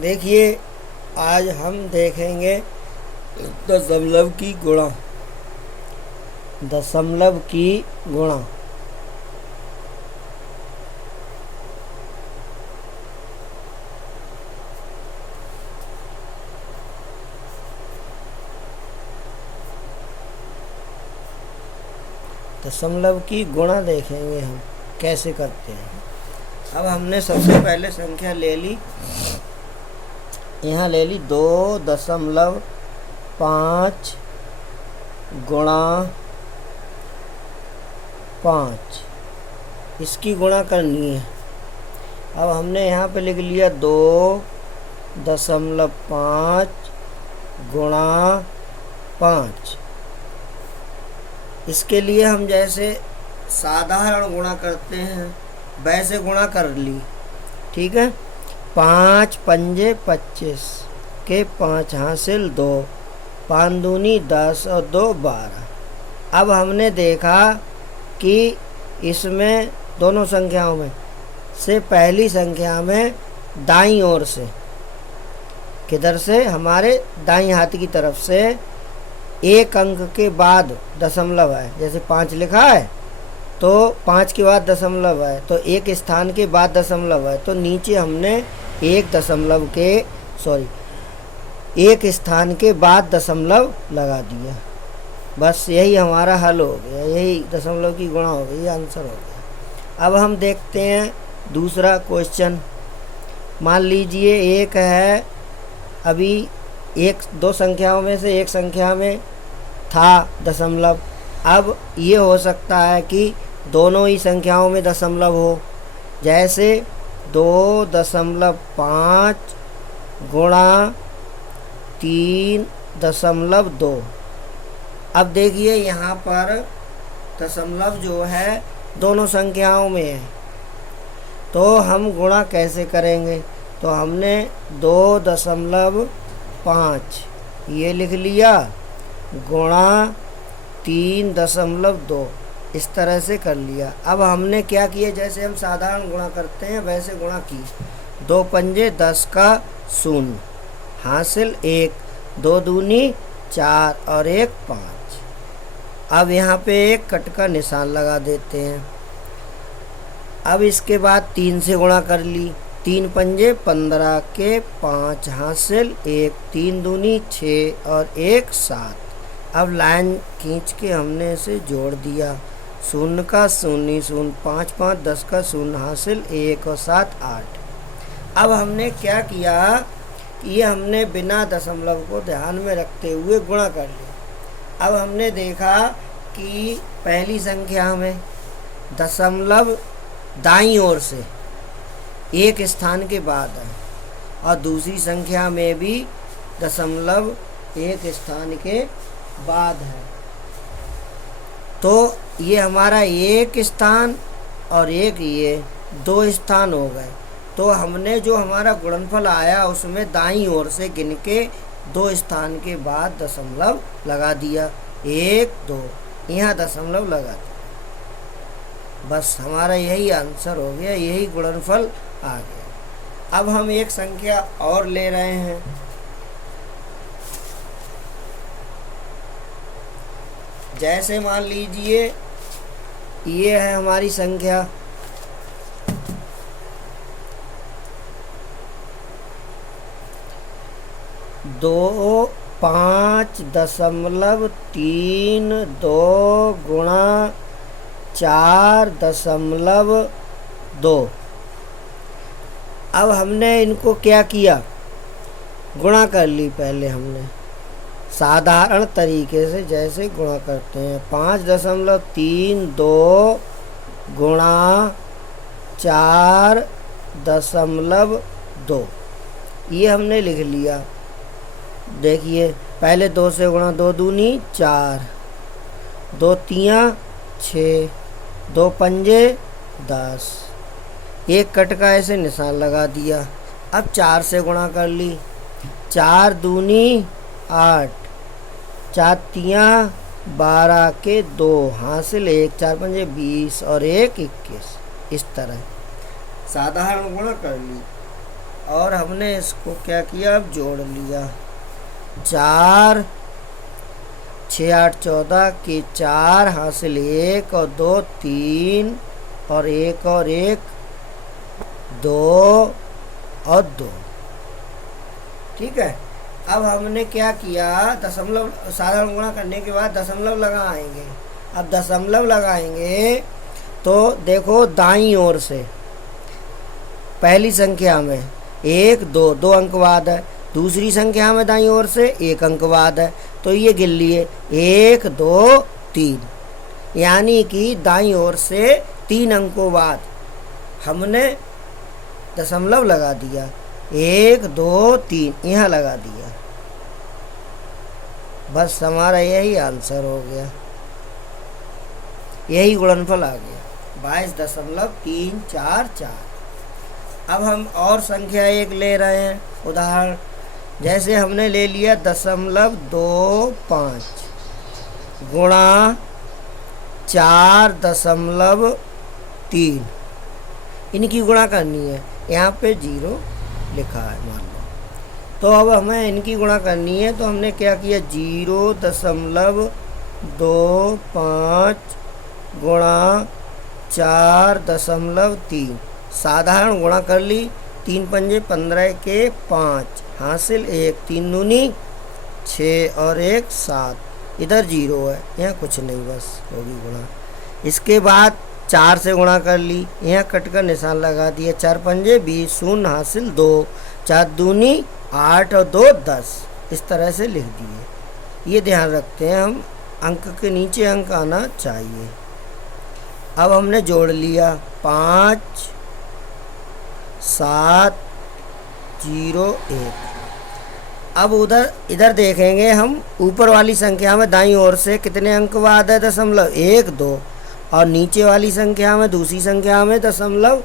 देखिए, आज हम देखेंगे दशमलव की गुणा। दशमलव की गुणा। दशमलव की गुणा देखेंगे हम कैसे करते हैं। अब हमने सबसे पहले संख्या ले ली, यहाँ ले ली 2.5 गुणा 5, इसकी गुणा करनी है। अब हमने यहाँ पे लिख लिया 2.5 गुणा 5। इसके लिए हम जैसे साधारण गुणा करते हैं वैसे गुणा कर ली, ठीक है। 5 पंजे 25 के 5 हासिल 2, 5 दूनी 10 और 2 12। अब हमने देखा कि इसमें दोनों संख्याओं में से पहली संख्या में दाईं ओर से, किधर से, हमारे दाईं हाथ की तरफ से एक अंक के बाद दशमलव है। जैसे 5 लिखा है तो 5 के बाद दशमलव है, तो एक स्थान के बाद दशमलव है, तो नीचे हमने एक स्थान के बाद दशमलव लगा दिया। बस यही हमारा हल हो गया, यही दशमलव की गुणा हो गई, आंसर हो गया। अब हम देखते हैं दूसरा क्वेश्चन। मान लीजिए एक है, अभी दो संख्याओं में से एक संख्या में था दशमलव। अब ये हो सकता है कि दोनों ही संख्याओं में दशमलव हो, जैसे 2.5 गुणा 3.2। अब देखिए यहाँ पर दशमलव जो है दोनों संख्याओं में है, तो हम गुणा कैसे करेंगे। तो हमने 2.5 ये लिख लिया गुणा 3.2, इस तरह से कर लिया। अब हमने क्या किया, जैसे हम साधारण गुणा करते हैं वैसे गुणा की। 2 पंजे 10 का 0 हासिल 1, 2 दूनी 4 और 1 5। अब यहाँ पे एक कट का निशान लगा देते हैं। अब इसके बाद 3 से गुणा कर ली। 3 पंजे 15 के 5 हासिल 1, 3 दूनी 6 और 1 7। अब लाइन खींच के हमने इसे जोड़ दिया। 0 का 0 0, 5 5 10 का 0 हासिल 1 और 7 8। अब हमने क्या किया, ये हमने बिना दशमलव को ध्यान में रखते हुए गुणा कर लिया। अब हमने देखा कि पहली संख्या में दशमलव दाईं ओर से एक स्थान के बाद है, और दूसरी संख्या में भी दशमलव एक स्थान के बाद है। तो ये हमारा एक स्थान और एक ये 2 स्थान हो गए। तो हमने जो हमारा गुणनफल आया उसमें दाईं ओर से गिन के 2 स्थान के बाद दशमलव लगा दिया। 1 2 यहाँ दशमलव लगा दिया। बस हमारा यही आंसर हो गया, यही गुणनफल आ गया। अब हम एक संख्या और ले रहे हैं। जैसे मान लीजिए ये है हमारी संख्या 5.32 गुणा 4.2। अब हमने इनको क्या किया, गुणा कर ली। पहले हमने साधारण तरीके से जैसे गुणा करते हैं, 5.32 गुणा 4.2 ये हमने लिख लिया। देखिए पहले 2 से गुणा, 2 दूनी 4, 2 तियाँ 6, 2 पंजे 10, एक कट का ऐसे निशान लगा दिया। अब 4 से गुणा कर ली। 4 दूनी 8, 4 तियाँ 12 के 2 हासिल 1, 4 पंजे 20 और 1 21। इस तरह साधारण गुणा कर ली। और हमने इसको क्या किया, अब जोड़ लिया। 4 6 8 14 के 4 हासिल 1 और 2 3 और 1 और 1 2 और 2। ठीक है। अब हमने क्या किया, दशमलव साधारण गुणा करने के बाद दशमलव लगाएंगे। अब दशमलव लगाएंगे तो देखो दाईं ओर से पहली संख्या में 1 2 2 अंक बाद है, दूसरी संख्या में दाईं ओर से 1 अंक बाद है, तो ये गिन लिए 1 2 3, यानी कि दाईं ओर से 3 अंकों बाद हमने दशमलव लगा दिया। 1 2 3 यहाँ लगा दिया। बस हमारा यही आंसर हो गया, यही गुणनफल आ गया 22.344। अब हम और संख्या एक ले रहे हैं उदाहरण, जैसे हमने ले लिया 0.25 गुणा 4.3, इनकी गुणा करनी है। यहाँ पे 0 लिखा है मान लो, तो अब हमें इनकी गुणा करनी है, तो हमने क्या किया 0.25 गुणा 4.3 साधारण गुणा कर ली। 3 पंजे 15 के 5 हासिल 1 3 दूनी 6 और 1 7, इधर 0 है, यहाँ कुछ नहीं, बस होगी गुणा। इसके बाद 4 से गुणा कर ली, यहाँ कट कर निशान लगा दिया। 4 पंजे 20 शून्य हासिल 2, 4 दूनी 8 और 2 10, इस तरह से लिख दिए। ये ध्यान रखते हैं हम, अंक के नीचे अंक आना चाहिए। अब हमने जोड़ लिया 5 7 0 1। अब इधर देखेंगे हम, ऊपर वाली संख्या में दाईं ओर से कितने अंक बाद है, दशमलव 1 2, और नीचे वाली संख्या में दूसरी संख्या में दशमलव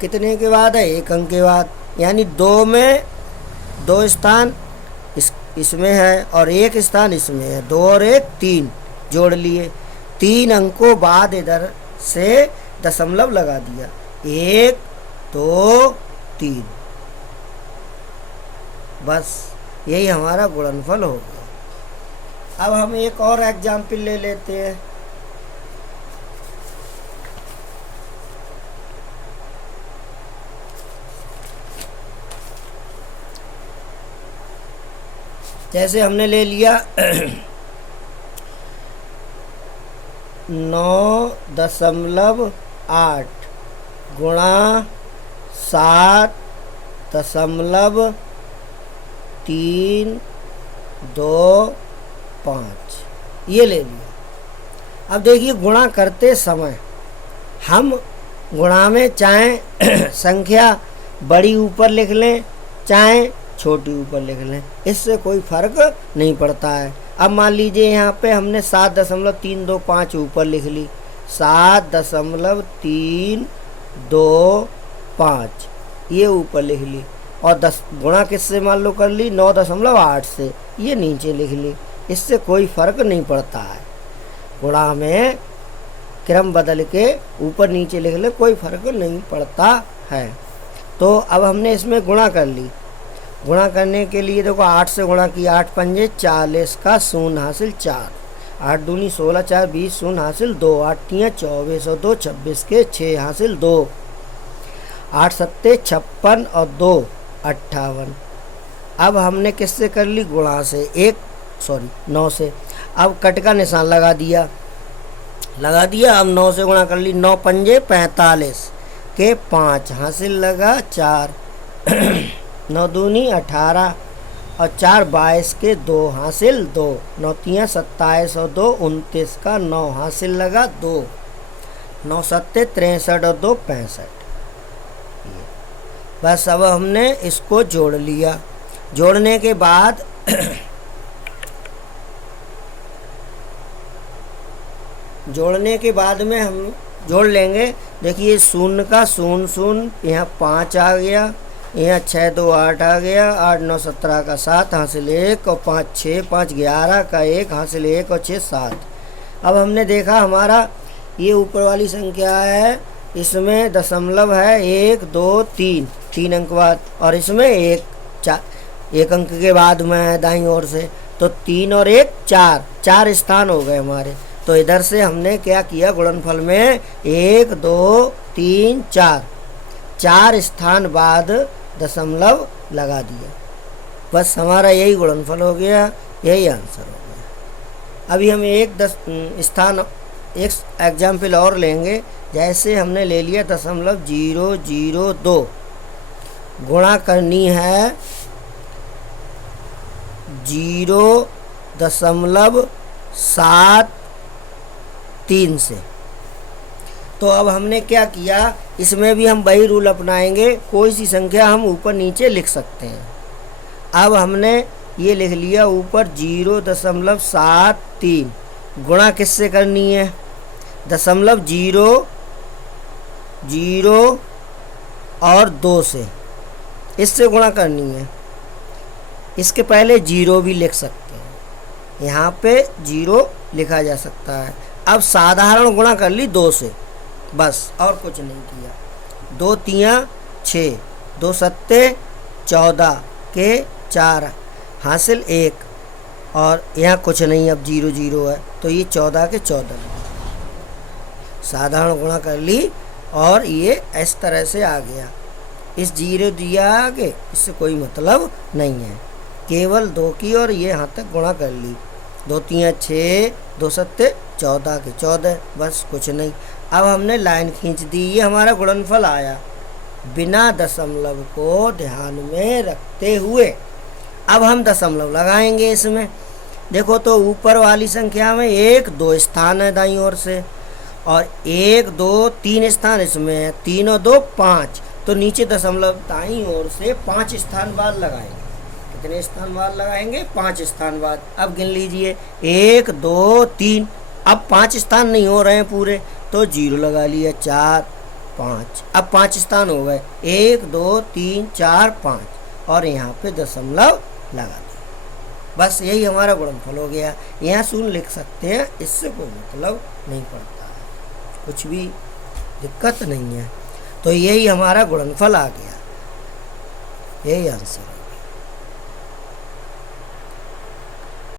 कितने के बाद है, 1 अंक के बाद, यानी 2 में 2 स्थान इसमें है और 1 स्थान इसमें है। 2 और 1 3 जोड़ लिए। 3 अंकों बाद इधर से दशमलव लगा दिया। 1 2 3, बस यही हमारा गुणनफल हो गया। अब हम एक और एग्जाम्पल ले लेते हैं। जैसे हमने ले लिया 9.8 गुणा 7.325, ये ले लिया। अब देखिए गुणा करते समय हम गुणा में चाहे संख्या बड़ी ऊपर लिख लें चाहे छोटी ऊपर लिख लें, इससे कोई फर्क नहीं पड़ता है। अब मान लीजिए यहाँ पे हमने 7.325 ऊपर लिख ली, 7.325 ये ऊपर लिख ली, और 10 गुणा किससे मान लो कर ली, 9.8 से, ये नीचे लिख ली। इससे कोई फर्क नहीं पड़ता है। गुणा में क्रम बदल के ऊपर नीचे लिख ले, कोई फर्क नहीं पड़ता है। तो अब हमने इसमें गुणा कर ली। गुणा करने के लिए देखो 8 से गुणा किया, 8 पंजे 40 का शून्य हासिल 4, 8 दूनी 16 4 20 शून्य हासिल 2, 8 तियाँ 24 और 2 26 के 6 हासिल 2, 8 सत्ते 56 और 2 58। अब हमने किससे कर ली, गुणा से, 9 से। अब कट का निशान लगा दिया। अब 9 से गुणा कर ली, 9 पंजे 45 के 5 हासिल लगा 4, 9 दूनी 18 और 4 22 के 2 हासिल 2, 9 तियाँ 27 और 2 29 का 9 हासिल लगा 2, 9 सत्ते 63 और 2 65। बस अब हमने इसको जोड़ लिया। जोड़ने के बाद में हम जोड़ लेंगे। देखिए शून्य का शून्य शून्य, यहाँ 5 आ गया, यहाँ 6 2 8 आ गया, 8 9 17 का 7 हासिल 1 और 5 6 5 11 का 1 हासिल 1 और 6 7। अब हमने देखा हमारा ये ऊपर वाली संख्या है, इसमें दशमलव है 1 2 3, 3 अंक बाद, और इसमें एक अंक के बाद में है दाईं ओर से, तो 3 और 1 4, 4 स्थान हो गए हमारे। तो इधर से हमने क्या किया, गुणनफल में 1 2 3 4, 4 स्थान बाद दशमलव लगा दिया। बस हमारा यही गुणनफल हो गया, यही आंसर हो गया। अभी हम एक एग्जाम्पल और लेंगे। जैसे हमने ले लिया 0.002, गुणा करनी है 0.73 से। तो अब हमने क्या किया, इसमें भी हम वही रूल अपनाएंगे, कोई सी संख्या हम ऊपर नीचे लिख सकते हैं। अब हमने ये लिख लिया ऊपर 0.73, गुणा किससे करनी है, 0.00 और 2 से, इससे गुणा करनी है। इसके पहले 0 भी लिख सकते हैं, यहाँ पे 0 लिखा जा सकता है। अब साधारण गुणा कर ली 2 से, बस और कुछ नहीं किया। 2 3 6, 2 7 14 के 4 हासिल 1, और यहाँ कुछ नहीं, अब 0 0 है, तो ये 14 के 14 साधारण गुणा कर ली, और ये इस तरह से आ गया। इस 0 दिया आगे, इससे कोई मतलब नहीं है, केवल 2 की और ये यहाँ तक गुणा कर ली। 2 3 6, 2 7 14 के 14, बस कुछ नहीं। अब हमने लाइन खींच दी, ये हमारा गुणनफल आया बिना दशमलव को ध्यान में रखते हुए। अब हम दशमलव लगाएंगे इसमें। देखो तो ऊपर वाली संख्या में 1 2 स्थान है दाईं ओर से, और 1 2 3 स्थान इसमें है, 3 और 2 5, तो नीचे दशमलव दाईं ओर से 5 स्थान बाद लगाएंगे। कितने स्थान बाद लगाएंगे, 5 स्थान बाद। अब गिन लीजिए 1 2 3, अब 5 स्थान नहीं हो रहे हैं पूरे, तो 0 लगा लिया, 4 5, अब 5 स्थान हो गए, 1 2 3 4 5, और यहाँ पे दशमलव लगा दिया। बस यही हमारा गुणनफल हो गया। यहाँ शून्य लिख सकते हैं, इससे कोई मतलब नहीं पड़ता है, कुछ भी दिक्कत नहीं है। तो यही हमारा गुणनफल आ गया, यही आंसर है।